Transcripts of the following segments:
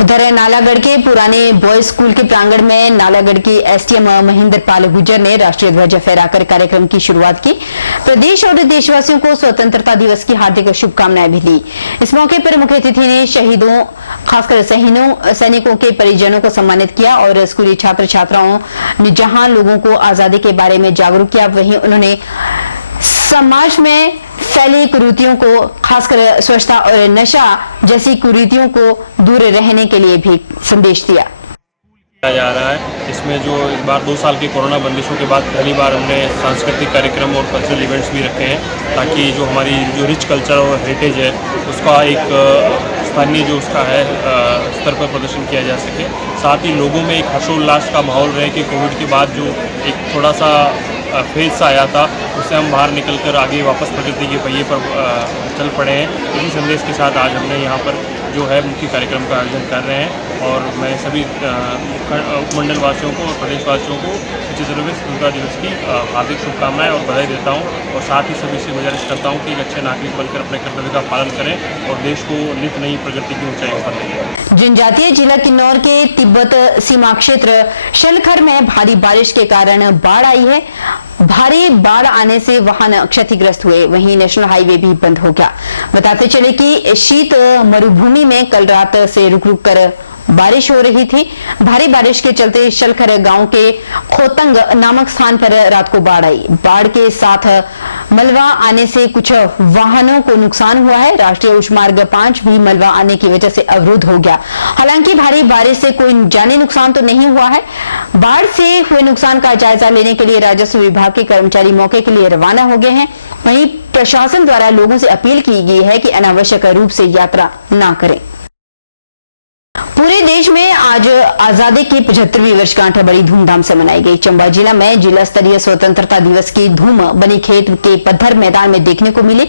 उधर नालागढ़ के पुराने बॉयज स्कूल के प्रांगण में नालागढ़ की एसडीएम महेंद्र पाल गुर्जर ने राष्ट्रीय ध्वज फहराकर कार्यक्रम की शुरुआत की। प्रदेश और देशवासियों को स्वतंत्रता दिवस की हार्दिक शुभकामनाएं भी दी। इस मौके पर मुख्य अतिथि ने शहीदों, खासकर सैनिकों के परिजनों को सम्मानित किया और स्कूली छात्र छात्राओं ने जहां लोगों को आजादी के बारे में जागरूक किया, वहीं उन्होंने समाज में फैली कुरीतियों को, खासकर स्वच्छता और नशा जैसी कुरीतियों को दूर रहने के लिए भी संदेश दिया जा रहा है। इसमें जो इस बार 2 साल की कोरोना बंदिशों के बाद पहली बार हमने सांस्कृतिक कार्यक्रम और कल्चरल इवेंट्स भी रखे हैं, ताकि जो हमारी जो रिच कल्चर और हेरिटेज है उसका एक स्थानीय जो उसका है स्तर पर प्रदर्शन किया जा सके। साथ ही लोगों में एक हर्षोल्लास का माहौल रहे कि कोविड के बाद जो एक थोड़ा सा फेज सा आया था उससे हम बाहर निकलकर आगे वापस प्रगति के पहिए पर चल पड़े हैं। इसी संदेश के साथ आज हमने यहाँ पर जो है मुख्य कार्यक्रम का आयोजन कर रहे हैं और मैं सभी उपमंडल वासियों को और प्रदेशवासियों को 25वें स्वतंत्रता दिवस की हार्दिक शुभकामनाएं और बधाई देता हूं और साथ ही सभी से गुजारिश करता हूं कि एक अच्छे नागरिक बनकर अपने कर्तव्य का पालन करें और देश को नित नई प्रगति की ऊंचाइयों पर ले जाएं। जनजातीय जिला किन्नौर के तिब्बत सीमा क्षेत्र शलखर में भारी बारिश के कारण बाढ़ आई है। भारी बाढ़ आने से वाहन क्षतिग्रस्त हुए, वहीं नेशनल हाईवे भी बंद हो गया। बताते चले कि शीत मरुभूमि में कल रात से रुक रुक कर बारिश हो रही थी। भारी बारिश के चलते शलखर गांव के खोतंग नामक स्थान पर रात को बाढ़ आई। बाढ़ के साथ मलबा आने से कुछ वाहनों को नुकसान हुआ है। राष्ट्रीय उच्च मार्ग 5 भी मलबा आने की वजह से अवरुद्ध हो गया। हालांकि भारी बारिश से कोई जानी नुकसान तो नहीं हुआ है। बाढ़ से हुए नुकसान का जायजा लेने के लिए राजस्व विभाग के कर्मचारी मौके के लिए रवाना हो गए हैं। वहीं प्रशासन द्वारा लोगों से अपील की गई है कि अनावश्यक रूप से यात्रा न करें। पूरे देश में आज आजादी की 75वीं वर्षगांठ बड़ी धूमधाम से मनाई गई। चंबा जिला में जिला स्तरीय स्वतंत्रता दिवस की धूम बनीखेत के पत्थर मैदान में देखने को मिली।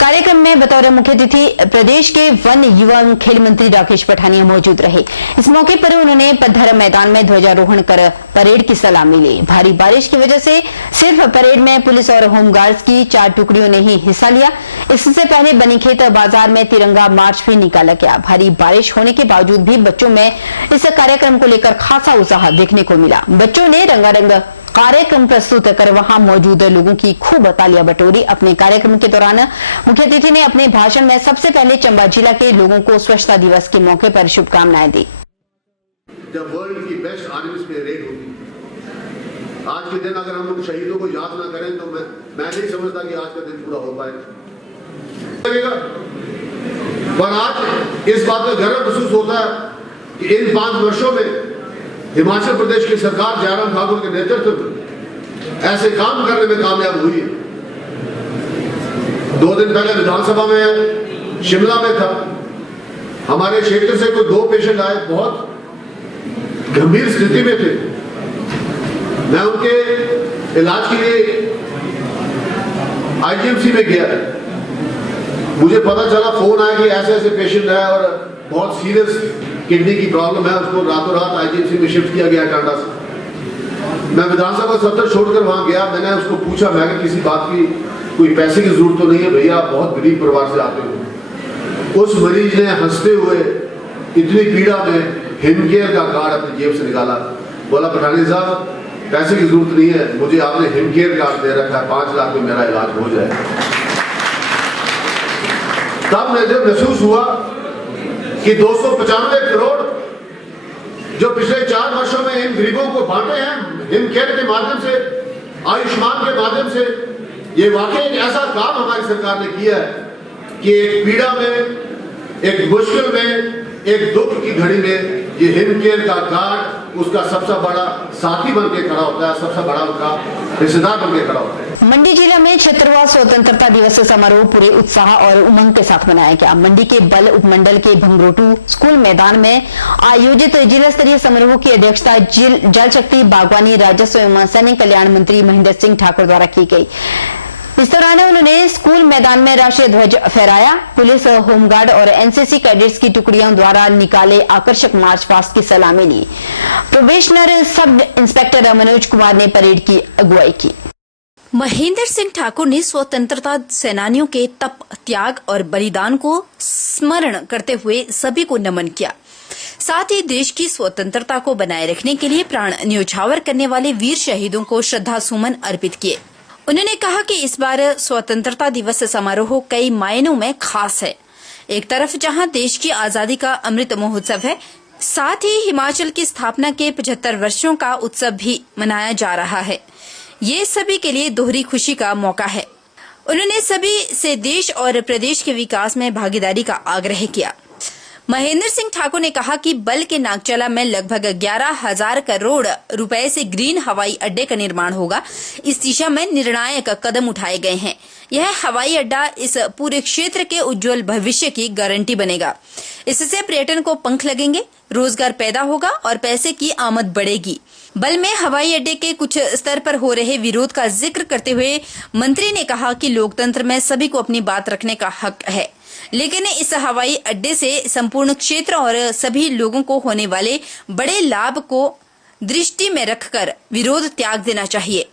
कार्यक्रम में बतौर मुख्य अतिथि प्रदेश के वन, युवा एवं खेल मंत्री राकेश पठानिया मौजूद रहे। इस मौके पर उन्होंने पत्थर मैदान में ध्वजारोहण कर परेड की सलामी ली। भारी बारिश की वजह से सिर्फ परेड में पुलिस और होमगार्ड्स की 4 टुकड़ियों ने ही हिस्सा लिया। इससे पहले बनीखेत बाजार में तिरंगा मार्च भी निकाला गया। भारी बारिश होने के बावजूद भी बच्चों में इस कार्यक्रम को लेकर खासा उत्साह देखने को मिला। बच्चों ने रंगारंग कार्यक्रम प्रस्तुत कर वहां मौजूद लोगों की खूब तालियां बटोरी। अपने कार्यक्रम के दौरान मुख्य अतिथि ने अपने भाषण में सबसे पहले चंबा जिला के लोगों को स्वच्छता दिवस के मौके पर शुभकामनाएं दी। जब वर्ल्ड की बेस्ट आर्मीज पे रेड होगी, आज के दिन अगर हम उन शहीदों को याद ना करें तो मैं नहीं समझता कि आज का दिन पूरा हो पाएगा। पर आज इस बात का गर्व महसूस होता है कि इन 5 वर्षों में हिमाचल प्रदेश की सरकार जयराम ठाकुर के नेतृत्व में ऐसे काम करने में कामयाब हुई है। 2 दिन पहले विधानसभा में शिमला में था, हमारे क्षेत्र से कोई 2 पेशेंट आए, बहुत गंभीर स्थिति में थे। मैं उनके इलाज के लिए आईजीएमसी में गया। मुझे पता चला, फोन आया कि ऐसे ऐसे पेशेंट है और बहुत सीरियस किडनी की प्रॉब्लम है, उसको रातों रात आईजीएमसी में शिफ्ट किया गया टांडा से। मैं विधानसभा सत्र छोड़कर वहां गया। मैंने उसको पूछा, मैं किसी बात की कोई पैसे की जरूरत तो नहीं है भैया, आप बहुत गरीब परिवार से आते हो। उस मरीज ने हंसते हुए इतनी पीड़ा में हिमकेयर का कार्ड अपनी जेब से निकाला। बोला, पठानी साहब पैसे की जरूरत नहीं है, मुझे आपने हिमकेयर कार्ड दे रखा है, 5 लाख में मेरा इलाज हो जाए। तब मुझे महसूस हुआ कि 295 करोड़ जो पिछले 4 वर्षों में इन गरीबों को बांटे हैं हिमकेयर के माध्यम से, आयुष्मान के माध्यम से, ये वाकई एक ऐसा काम हमारी सरकार ने किया है कि एक पीड़ा में, एक मुश्किल में, एक दुख की घड़ी में ये हिमकेयर का कार्ड उसका सबसे बड़ा साथी बनके खड़ा होता है, सबसे बड़ा उनका हिस्सेदार बनके खड़ा होता है। मंडी जिला में 76वां स्वतंत्रता दिवस समारोह पूरे उत्साह और उमंग के साथ मनाया गया। मंडी के बल उपमंडल के भंगरोटू स्कूल मैदान में आयोजित जिला स्तरीय समारोह की अध्यक्षता जल शक्ति, बागवानी, राजस्व एवं सैनिक कल्याण मंत्री महेंद्र सिंह ठाकुर द्वारा की गई। इस दौरान उन्होंने स्कूल मैदान में राष्ट्रीय ध्वज फहराया। पुलिस, होमगार्ड और एनसीसी कैडेट्स की टुकड़ियों द्वारा निकाले आकर्षक मार्च पास्ट की सलामी ली। Probationer sub inspector Manoj Kumar ने परेड की अगुवाई की। महेंद्र सिंह ठाकुर ने स्वतंत्रता सेनानियों के तप, त्याग और बलिदान को स्मरण करते हुए सभी को नमन किया। साथ ही देश की स्वतंत्रता को बनाए रखने के लिए प्राण न्यौछावर करने वाले वीर शहीदों को श्रद्धा सुमन अर्पित किए। उन्होंने कहा कि इस बार स्वतंत्रता दिवस समारोह कई मायनों में खास है। एक तरफ जहां देश की आजादी का अमृत महोत्सव है, साथ ही हिमाचल की स्थापना के 75 वर्षों का उत्सव भी मनाया जा रहा है। ये सभी के लिए दोहरी खुशी का मौका है। उन्होंने सभी से देश और प्रदेश के विकास में भागीदारी का आग्रह किया। महेंद्र सिंह ठाकुर ने कहा कि बल के नागचला में लगभग 11,000 करोड़ रुपए से ग्रीन हवाई अड्डे का निर्माण होगा। इस दिशा में निर्णायक कदम उठाए गए हैं। यह हवाई अड्डा इस पूरे क्षेत्र के उज्जवल भविष्य की गारंटी बनेगा। इससे पर्यटन को पंख लगेंगे, रोजगार पैदा होगा और पैसे की आमद बढ़ेगी। बल में हवाई अड्डे के कुछ स्तर पर हो रहे विरोध का जिक्र करते हुए मंत्री ने कहा कि लोकतंत्र में सभी को अपनी बात रखने का हक है, लेकिन इस हवाई अड्डे से संपूर्ण क्षेत्र और सभी लोगों को होने वाले बड़े लाभ को दृष्टि में रखकर विरोध त्याग देना चाहिए।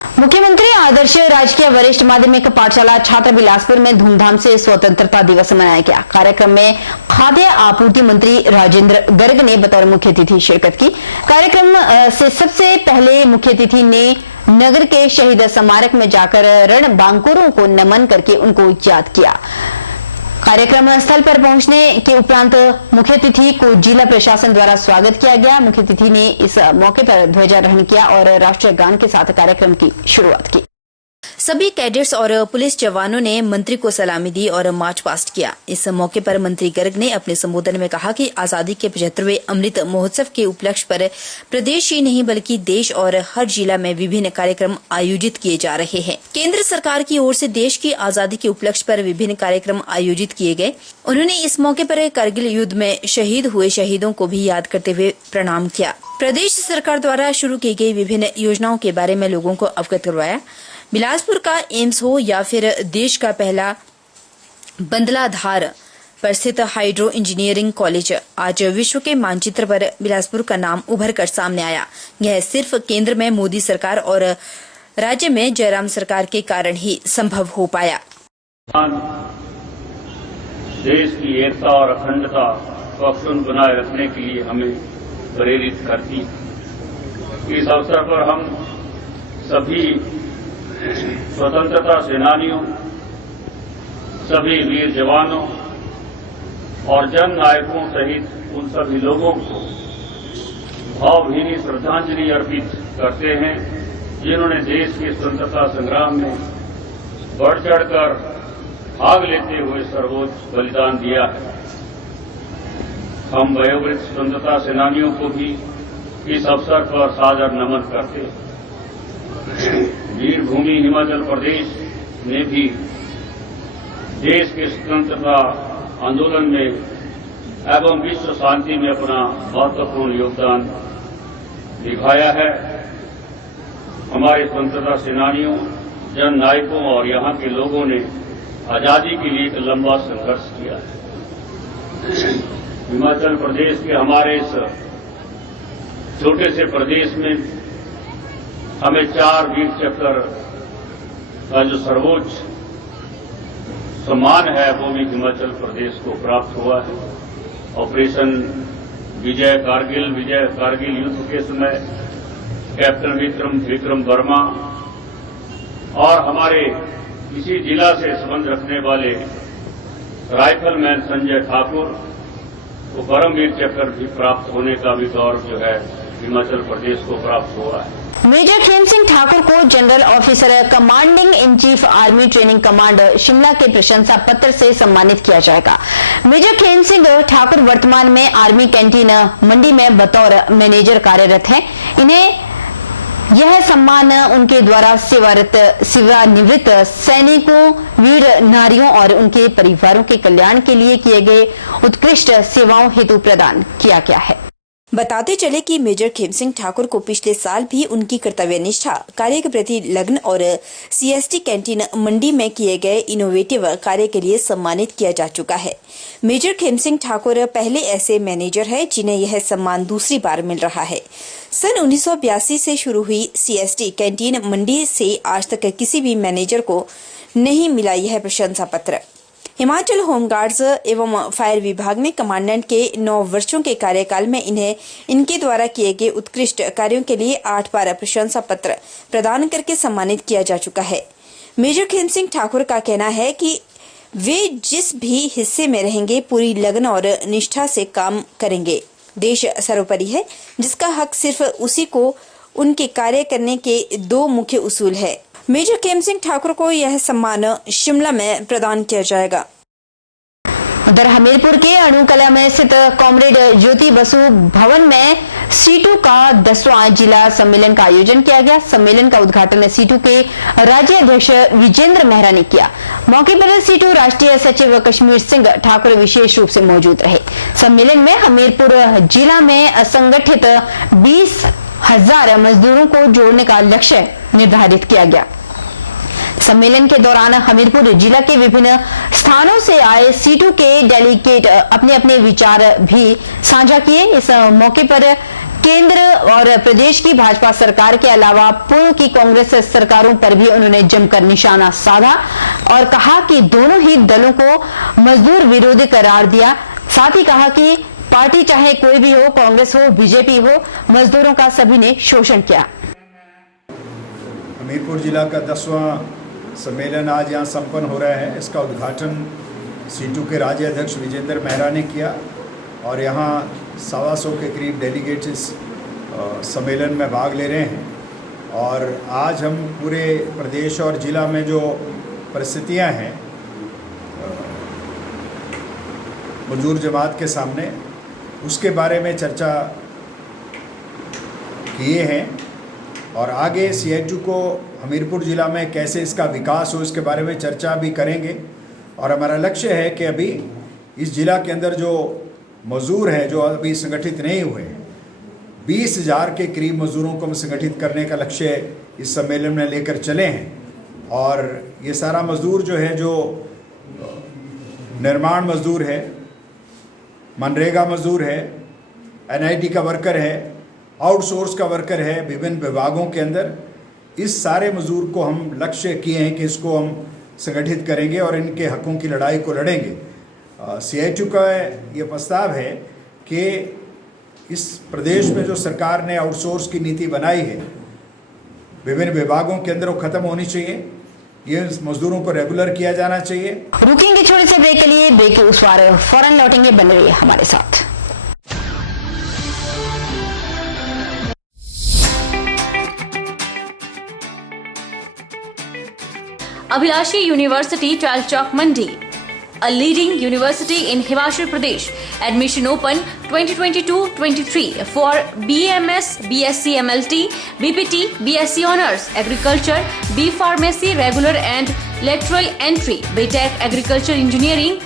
मुख्यमंत्री आदर्श राजकीय वरिष्ठ माध्यमिक पाठशाला छात्र बिलासपुर में धूमधाम से स्वतंत्रता दिवस मनाया गया। कार्यक्रम में खाद्य आपूर्ति मंत्री राजेंद्र गर्ग ने बतौर मुख्य अतिथि शिरकत की। कार्यक्रम से सबसे पहले मुख्य अतिथि ने नगर के शहीद स्मारक में जाकर रणबांकुरों को नमन करके उनको याद किया। कार्यक्रम स्थल पर पहुंचने के उपरांत मुख्य अतिथि को जिला प्रशासन द्वारा स्वागत किया गया। मुख्य अतिथि ने इस मौके पर ध्वजारोहण किया और राष्ट्रीय गान के साथ कार्यक्रम की शुरुआत की। सभी कैडेट्स और पुलिस जवानों ने मंत्री को सलामी दी और मार्च पास्ट किया। इस मौके पर मंत्री गर्ग ने अपने संबोधन में कहा कि आजादी के 75वें अमृत महोत्सव के उपलक्ष्य पर प्रदेश ही नहीं बल्कि देश और हर जिला में विभिन्न कार्यक्रम आयोजित किए जा रहे हैं। केंद्र सरकार की ओर से देश की आजादी के उपलक्ष्य पर विभिन्न कार्यक्रम आयोजित किए गए। उन्होंने इस मौके पर कारगिल युद्ध में शहीद हुए शहीदों को भी याद करते हुए प्रणाम किया। प्रदेश सरकार द्वारा शुरू की गई विभिन्न योजनाओं के बारे में लोगों को अवगत करवाया। बिलासपुर का एम्स हो या फिर देश का पहला बंदलाधार पर स्थित हाइड्रो इंजीनियरिंग कॉलेज, आज विश्व के मानचित्र पर बिलासपुर का नाम उभर कर सामने आया। यह सिर्फ केंद्र में मोदी सरकार और राज्य में जयराम सरकार के कारण ही संभव हो पाया। देश की एकता और अखंडता को अक्षुण्ण बनाए रखने के लिए हमें प्रेरित करती है। इस अवसर पर हम सभी स्वतंत्रता सेनानियों, सभी वीर जवानों और जन नायकों सहित उन सभी लोगों को भावभीनी श्रद्धांजलि अर्पित करते हैं जिन्होंने देश के स्वतंत्रता संग्राम में बढ़ चढ़कर भाग लेते हुए सर्वोच्च बलिदान दिया है। हम वयोवृद्ध स्वतंत्रता सेनानियों को भी इस अवसर पर सादर नमन करते हैं। वीर भूमि हिमाचल प्रदेश ने भी देश के स्वतंत्रता आंदोलन में एवं विश्व शांति में अपना महत्वपूर्ण योगदान निभाया है। हमारे स्वतंत्रता सेनानियों, जन नायकों और यहाँ के लोगों ने आजादी के लिए एक लंबा संघर्ष किया है। हिमाचल प्रदेश के हमारे इस छोटे से प्रदेश में हमें 4 वीर चक्र का जो सर्वोच्च सम्मान है वो भी हिमाचल प्रदेश को प्राप्त हुआ है। ऑपरेशन विजय कारगिल युद्ध के समय कैप्टन विक्रम वर्मा और हमारे इसी जिला से संबंध रखने वाले राइफलमैन संजय ठाकुर को परमवीर चक्र भी प्राप्त होने का भी गौरव जो है हिमाचल प्रदेश को प्राप्त हुआ है। मेजर खेम सिंह ठाकुर को general officer commanding in chief army training command Shimla के प्रशंसा पत्र से सम्मानित किया जाएगा। मेजर खेम सिंह ठाकुर वर्तमान में आर्मी कैंटीन मंडी में बतौर मैनेजर कार्यरत हैं। इन्हें यह सम्मान उनके द्वारा सेवानिवृत्त सैनिकों, वीर नारियों और उनके परिवारों के कल्याण के लिए किए गए उत्कृष्ट सेवाओं हेतु प्रदान किया गया है। बताते चले कि मेजर खेम सिंह ठाकुर को पिछले साल भी उनकी कर्तव्यनिष्ठा, कार्य के प्रति लगन और सीएसटी कैंटीन मंडी में किए गए इनोवेटिव कार्य के लिए सम्मानित किया जा चुका है। मेजर खेम सिंह ठाकुर पहले ऐसे मैनेजर हैं जिन्हें यह सम्मान दूसरी बार मिल रहा है। सन 1982 से शुरू हुई सीएसटी कैंटीन मंडी से आज तक किसी भी मैनेजर को नहीं मिला यह प्रशंसा पत्र। हिमाचल होमगार्ड्स एवं फायर विभाग में कमांडेंट के 9 वर्षों के कार्यकाल में इन्हें इनके द्वारा किए गए उत्कृष्ट कार्यों के लिए 8 बार प्रशंसा पत्र प्रदान करके सम्मानित किया जा चुका है। मेजर खेम सिंह ठाकुर का कहना है कि वे जिस भी हिस्से में रहेंगे पूरी लगन और निष्ठा से काम करेंगे। देश सर्वोपरि है, जिसका हक सिर्फ उसी को उनके कार्य करने के 2 मुख्य उसूल है। मेजर खेम सिंह ठाकुर को यह सम्मान शिमला में प्रदान किया जाएगा। उधर हमीरपुर के अणुकला में स्थित कॉमरेड ज्योति बसु भवन में सीटू का 10वां जिला सम्मेलन का आयोजन किया गया। सम्मेलन का उद्घाटन सीटू के राज्य अध्यक्ष विजेंद्र मेहरा ने किया। मौके पर सीटू राष्ट्रीय सचिव कश्मीर सिंह ठाकुर विशेष रूप से मौजूद रहे। सम्मेलन में हमीरपुर जिला में असंगठित 20,000 मजदूरों को जोड़ने का लक्ष्य निर्धारित किया गया। सम्मेलन के दौरान हमीरपुर जिला के विभिन्न स्थानों से आए सीटू के डेलीगेट अपने अपने विचार भी साझा किए। इस मौके पर केंद्र और प्रदेश की भाजपा सरकार के अलावा पूर्व की कांग्रेस सरकारों पर भी उन्होंने जमकर निशाना साधा और कहा कि दोनों ही दलों को मजदूर विरोधी करार दिया। साथ ही कहा कि पार्टी चाहे कोई भी हो, कांग्रेस हो, बीजेपी हो, मजदूरों का सभी ने शोषण किया। हमीरपुर जिला का 10वां सम्मेलन आज यहाँ संपन्न हो रहा है। इसका उद्घाटन सीटू के राज्य अध्यक्ष विजेंद्र मेहरा ने किया और यहाँ 125 के करीब डेलीगेट्स इस सम्मेलन में भाग ले रहे हैं। और आज हम पूरे प्रदेश और ज़िला में जो परिस्थितियाँ हैं मजदूर जमात के सामने, उसके बारे में चर्चा किए हैं और आगे CITU को हमीरपुर ज़िला में कैसे इसका विकास हो इसके बारे में चर्चा भी करेंगे। और हमारा लक्ष्य है कि अभी इस ज़िला के अंदर जो मज़दूर हैं जो अभी संगठित नहीं हुए, 20,000 के करीब मज़दूरों को हम संगठित करने का लक्ष्य इस सम्मेलन में लेकर चले हैं। और ये सारा मज़दूर जो है, जो निर्माण मज़दूर है, मनरेगा मज़दूर है, NIT का वर्कर है, आउटसोर्स का वर्कर है, विभिन्न विभागों के अंदर, इस सारे मजदूर को हम लक्ष्य किए हैं कि इसको हम संगठित करेंगे और इनके हकों की लड़ाई को लड़ेंगे। CITU का ये प्रस्ताव है कि इस प्रदेश में जो सरकार ने आउटसोर्स की नीति बनाई है विभिन्न विभागों के अंदर, वो ख़त्म होनी चाहिए। ये मजदूरों को रेगुलर किया जाना चाहिए। रुकेंगे छोटे से ब्रेक के लिए, ब्रेक के उस पार फौरन लौटेंगे, बने रहिए हमारे साथ। Abhilashi University, Chalchok, Mandi, a leading university in Himachal Pradesh. Admission open 2022-23 for BAMS, BSc MLT, BPT, BSc Honours, Agriculture, B Pharmacy, regular and lateral entry, BTech, Agriculture Engineering,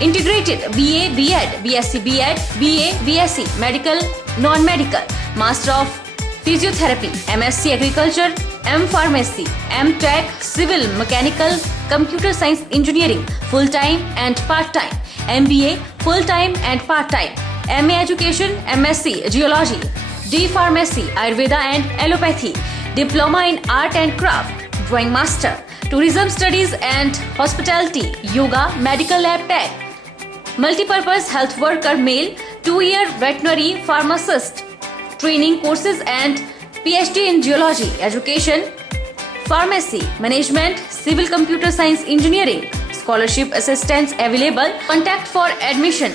Integrated, BA, B.Ed, BSc, B.Ed, BA, BSc, Medical, Non-Medical, Master of Physiotherapy, MSc Agriculture, M Pharmacy, M Tech, Civil, Mechanical, Computer Science Engineering, full-time and part-time, MBA, full-time and part-time, MA Education, MSc Geology, D Pharmacy, Ayurveda and Allopathy, Diploma in Art and Craft, Drawing Master, Tourism Studies and Hospitality, Yoga, Medical Lab Tech, Multipurpose Health Worker Male, 2-year Veterinary Pharmacist, Training Courses and PhD in Geology, Education, Pharmacy, Management, Civil Computer Science Engineering, Scholarship Assistance available. Contact for admission